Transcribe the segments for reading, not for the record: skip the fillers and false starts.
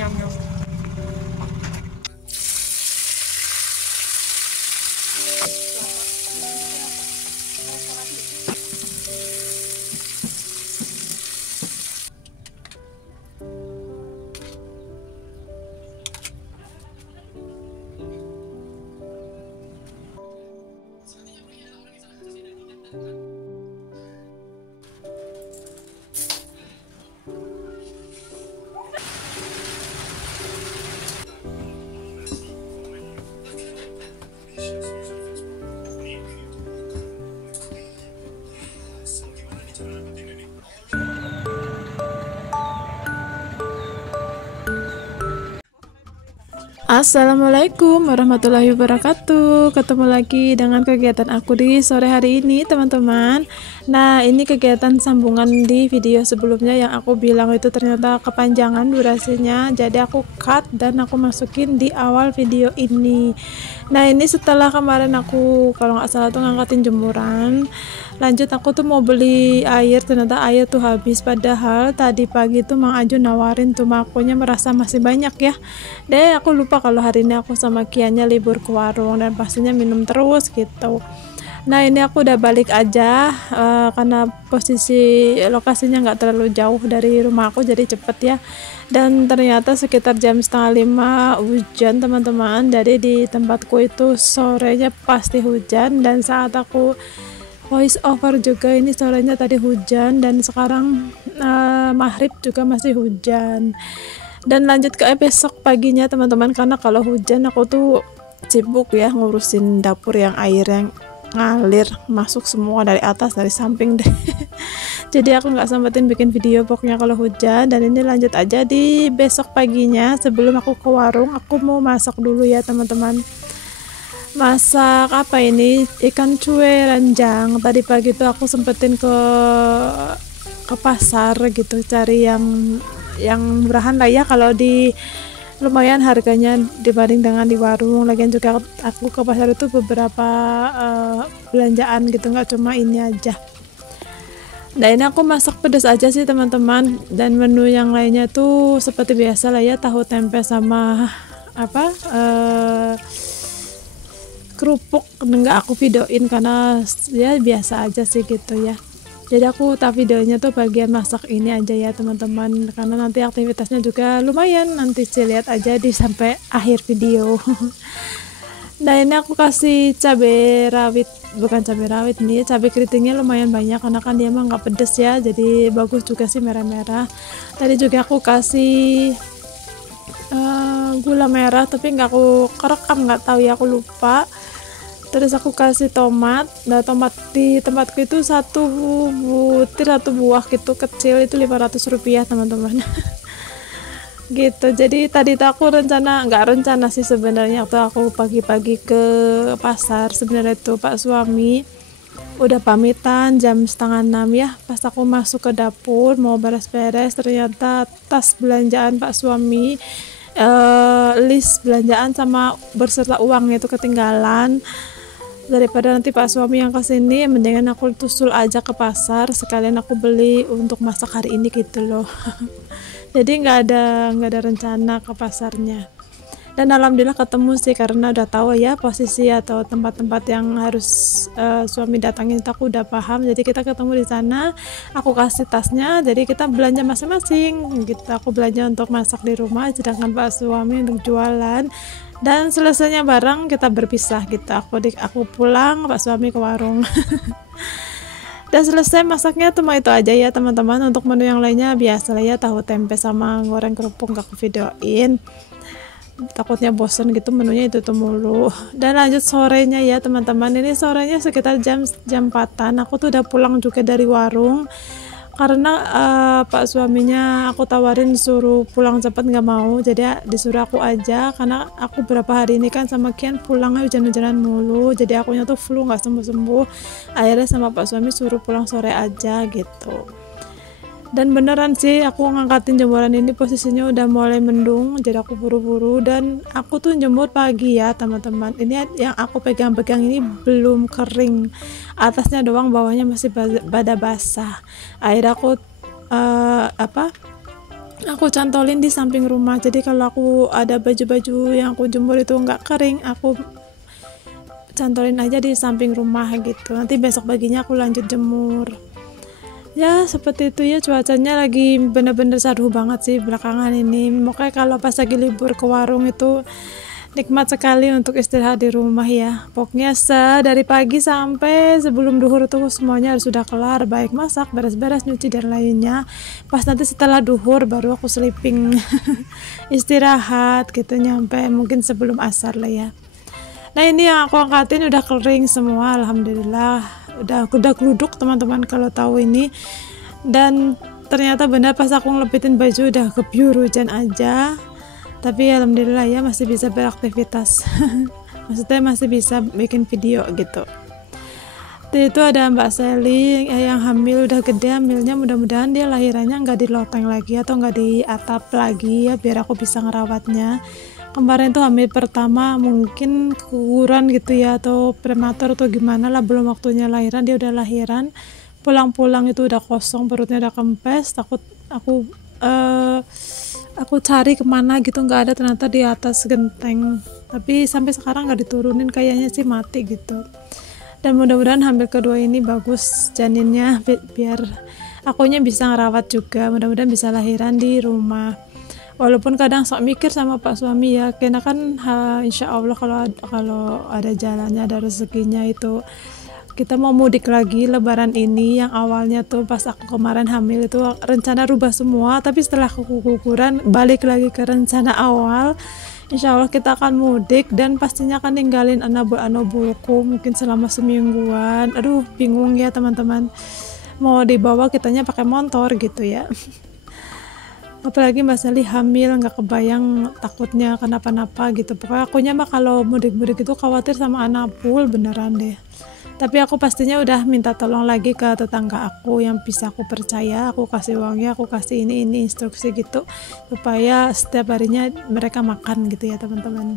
nyam nyam. Assalamualaikum warahmatullahi wabarakatuh. Ketemu lagi dengan kegiatan aku di sore hari ini, teman-teman. Nah, ini kegiatan sambungan di video sebelumnya yang aku bilang itu ternyata kepanjangan durasinya. Jadi aku cut dan aku masukin di awal video ini. Nah, ini setelah kemarin aku kalau nggak salah tuh ngangkatin jemuran. Lanjut aku tuh mau beli air, ternyata air tuh habis. Padahal tadi pagi tuh Mang Aju nawarin tuh, akunya merasa masih banyak ya. Deh aku lupa kalau hari ini aku sama Kianya libur ke warung dan pastinya minum terus gitu. Nah ini aku udah balik aja karena posisi lokasinya nggak terlalu jauh dari rumah aku, jadi cepet ya. Dan ternyata sekitar jam setengah 5 hujan, teman-teman. Jadi di tempatku itu sorenya pasti hujan, dan saat aku voice over juga ini sorenya tadi hujan, dan sekarang maghrib juga masih hujan. Dan lanjut ke besok paginya, teman-teman, karena kalau hujan aku tuh sibuk ya ngurusin dapur yang air yang ngalir masuk semua dari atas dari samping deh. Jadi aku nggak sempetin bikin video pokoknya kalau hujan. Dan ini lanjut aja di besok paginya. Sebelum aku ke warung, aku mau masak dulu ya, teman-teman. Masak apa ini? Ikan cuek ranjang. Tadi pagi tuh aku sempetin ke pasar gitu, cari yang murahan lah ya, kalau di lumayan harganya dibanding dengan di warung. Lagian juga aku ke pasar itu beberapa belanjaan gitu, nggak cuma ini aja. Nah ini aku masak pedas aja sih, teman-teman, dan menu yang lainnya tuh seperti biasa lah ya, tahu tempe sama apa kerupuk. Nggak aku videoin karena ya biasa aja sih gitu ya. Jadi aku tak videonya tuh bagian masak ini aja ya, teman-teman, karena nanti aktivitasnya juga lumayan, nanti sih lihat aja di sampai akhir video. Nah ini aku kasih cabai rawit, bukan cabai rawit nih, cabai keritingnya lumayan banyak karena kan dia emang nggak pedes ya, jadi bagus juga sih merah-merah. Tadi juga aku kasih gula merah, tapi nggak aku kerekam, nggak tahu ya, aku lupa. Terus aku kasih tomat. Nah tomat di tempatku itu satu butir, satu buah gitu kecil itu 500 rupiah, teman-teman. Gitu. Jadi tadi tuh aku nggak rencana sih sebenarnya, waktu aku pagi-pagi ke pasar, sebenarnya itu Pak suami udah pamitan jam setengah 6 ya. Pas aku masuk ke dapur mau beres-beres, ternyata tas belanjaan Pak suami, list belanjaan sama berserta uangnya itu ketinggalan. Daripada nanti Pak suami yang kesini, mendingan aku tusul aja ke pasar, sekalian aku beli untuk masak hari ini gitu loh. Jadi nggak ada rencana ke pasarnya. Dan alhamdulillah ketemu sih, karena udah tahu ya posisi atau tempat-tempat yang harus suami datangin itu aku udah paham. Jadi kita ketemu di sana, aku kasih tasnya, jadi kita belanja masing-masing gitu. Aku belanja untuk masak di rumah, sedangkan Pak suami untuk jualan. Dan selesainya bareng kita berpisah gitu. Aku pulang, Pak suami ke warung. Dan selesai masaknya cuma itu aja ya, teman-teman. Untuk menu yang lainnya biasa lah ya, tahu tempe sama goreng kerupuk gak aku videoin, takutnya bosen gitu menunya itu tuh mulu. Dan lanjut sorenya ya, teman-teman. Ini sorenya sekitar jam 4-an. Aku tuh udah pulang juga dari warung karena Pak suaminya aku tawarin suruh pulang cepat, nggak mau, jadi disuruh aku aja, karena aku berapa hari ini kan sama Kian pulangnya hujan-hujanan mulu, jadi akunya tuh flu nggak sembuh-sembuh. Akhirnya sama Pak suami suruh pulang sore aja gitu. Dan beneran sih aku ngangkatin jemuran ini posisinya udah mulai mendung, jadi aku buru-buru. Dan aku tuh jemur pagi ya, teman-teman. Ini yang aku pegang-pegang ini belum kering, atasnya doang, bawahnya masih pada basah. Akhirnya aku aku cantolin di samping rumah. Jadi kalau aku ada baju-baju yang aku jemur itu nggak kering, aku cantolin aja di samping rumah gitu. Nanti besok paginya aku lanjut jemur. Ya seperti itu ya, cuacanya lagi bener-bener saduh banget sih belakangan ini. Makanya kalau pas lagi libur ke warung itu nikmat sekali untuk istirahat di rumah ya. Pokoknya dari pagi sampai sebelum duhur tuh semuanya harus sudah kelar, baik masak, beres-beres, nyuci dan lainnya. Pas nanti setelah duhur baru aku sleeping istirahat gitu, nyampe mungkin sebelum asar lah ya. Nah ini yang aku angkatin udah kering semua, alhamdulillah. Udah geluduk teman-teman kalau tahu ini. Dan ternyata benar pas aku ngelepitin baju udah kebiur hujan aja. Tapi alhamdulillah ya masih bisa beraktivitas. Maksudnya masih bisa bikin video gitu. Jadi itu ada Mbak Sally yang hamil, udah gede hamilnya, mudah-mudahan dia lahirannya nggak di loteng lagi atau nggak di atap lagi ya, biar aku bisa ngerawatnya. Kemarin tuh hamil pertama mungkin keguguran gitu ya, atau prematur atau gimana lah, belum waktunya lahiran, dia udah lahiran. Pulang-pulang itu udah kosong, perutnya udah kempes, takut aku cari kemana gitu nggak ada, ternyata di atas genteng, tapi sampai sekarang nggak diturunin, kayaknya sih mati gitu. Dan mudah-mudahan hamil kedua ini bagus janinnya, biar akunya bisa ngerawat juga, mudah-mudahan bisa lahiran di rumah. Walaupun kadang sok mikir sama Pak suami ya, karena kan insya Allah kalau ada jalannya, ada rezekinya itu kita mau mudik lagi lebaran ini. Yang awalnya tuh pas aku kemarin hamil itu rencana rubah semua, tapi setelah keguguran balik lagi ke rencana awal. Insya Allah kita akan mudik dan pastinya akan ninggalin anabul-anabulku mungkin selama semingguan. Aduh bingung ya teman-teman, mau dibawa kitanya pakai motor gitu ya. Apalagi Mbak Sally hamil, nggak kebayang takutnya kenapa-napa gitu. Pokoknya akunya mah kalau mudik-mudik itu khawatir sama anabul beneran deh. Tapi aku pastinya udah minta tolong lagi ke tetangga aku yang bisa aku percaya, aku kasih uangnya, aku kasih ini instruksi gitu, supaya setiap harinya mereka makan gitu ya teman-teman.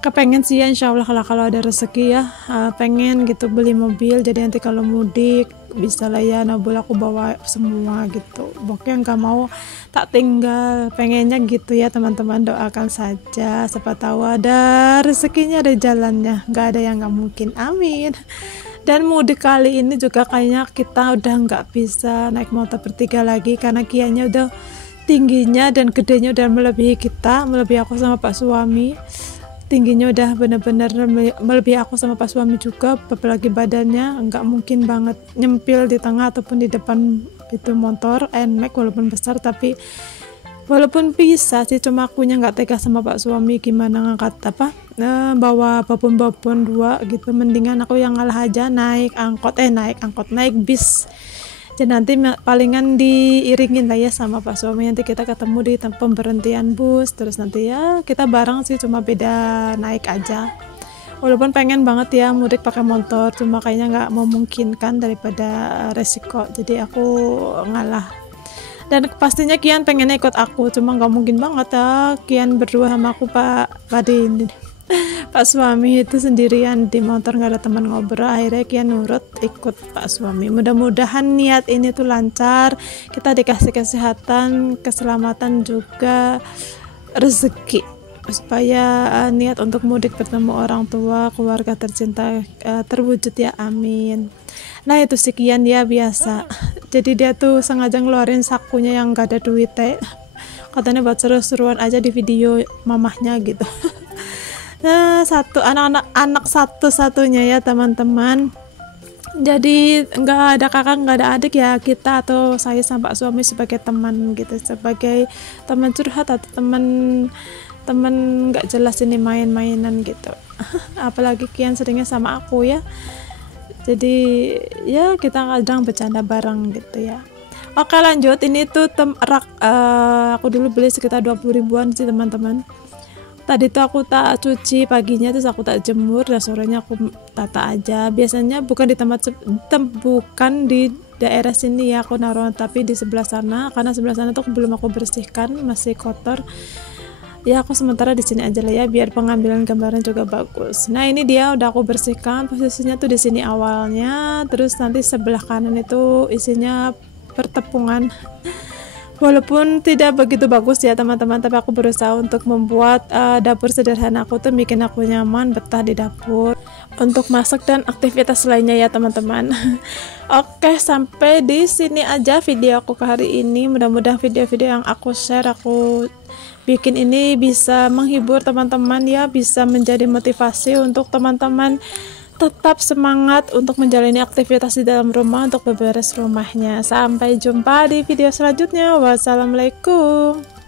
Kepengen sih ya insya Allah kalau ada rezeki ya, pengen gitu beli mobil, jadi nanti kalau mudik bisa lah ya nabul aku bawa semua gitu. Pokoknya nggak mau tak tinggal, pengennya gitu ya teman-teman, doakan saja, siapa tahu ada rezekinya, ada jalannya, nggak ada yang nggak mungkin, amin. Dan mudik kali ini juga kayaknya kita udah nggak bisa naik motor bertiga lagi, karena kianya udah tingginya dan gedenya udah melebihi kita, melebihi aku sama Pak suami. Tingginya udah bener-bener melebihi aku sama Pak suami juga, apalagi badannya nggak mungkin banget nyempil di tengah ataupun di depan itu motor NMAX, walaupun besar tapi walaupun bisa sih, cuma akunya nggak tega sama Pak suami gimana ngangkat bawa babon-babon dua gitu. Mendingan aku yang ngalah aja naik bis. Dan nanti palingan diiringin lah ya sama Pak suami, nanti kita ketemu di pemberhentian bus, terus nanti ya kita bareng sih, cuma beda naik aja. Walaupun pengen banget ya mudik pakai motor, cuma kayaknya nggak memungkinkan daripada resiko, jadi aku ngalah. Dan pastinya Kian pengennya ikut aku, cuma nggak mungkin banget ya Kian berdua sama aku Pak Pak suami itu sendirian di motor, nggak ada teman ngobrol. Akhirnya Kian nurut ikut Pak suami. Mudah-mudahan niat ini tuh lancar, kita dikasih kesehatan, keselamatan juga rezeki, supaya niat untuk mudik bertemu orang tua, keluarga tercinta terwujud ya, amin. Nah itu si Kian ya biasa, jadi dia tuh sengaja ngeluarin sakunya yang gak ada duit katanya buat seru-seruan aja di video mamahnya gitu. Nah anak satu-satunya ya teman-teman, jadi nggak ada kakak nggak ada adik ya, kita atau saya sama Pak suami sebagai teman gitu, sebagai teman curhat atau teman nggak jelas ini, main-mainan gitu. Apalagi Kian seringnya sama aku ya, jadi ya kita kadang bercanda bareng gitu ya. Oke lanjut, ini tuh aku dulu beli sekitar 20 ribuan sih teman-teman. Tadi tuh aku tak cuci paginya, terus aku tak jemur, dan sorenya aku tata aja. Biasanya bukan di daerah sini ya aku naruh, tapi di sebelah sana, karena sebelah sana tuh belum aku bersihkan, masih kotor. Ya aku sementara di sini aja lah ya, biar pengambilan gambaran juga bagus. Nah ini dia udah aku bersihkan, posisinya tuh di sini awalnya, terus nanti sebelah kanan itu isinya pertepungan Walaupun tidak begitu bagus ya teman-teman, tapi aku berusaha untuk membuat dapur sederhana aku tuh bikin aku nyaman betah di dapur untuk masak dan aktivitas lainnya ya teman-teman. Oke, sampai di sini aja video aku ke hari ini. Mudah-mudahan video-video yang aku share, aku bikin ini bisa menghibur teman-teman ya, bisa menjadi motivasi untuk teman-teman tetap semangat untuk menjalani aktivitas di dalam rumah untuk beberes rumahnya. Sampai jumpa di video selanjutnya. Wassalamualaikum.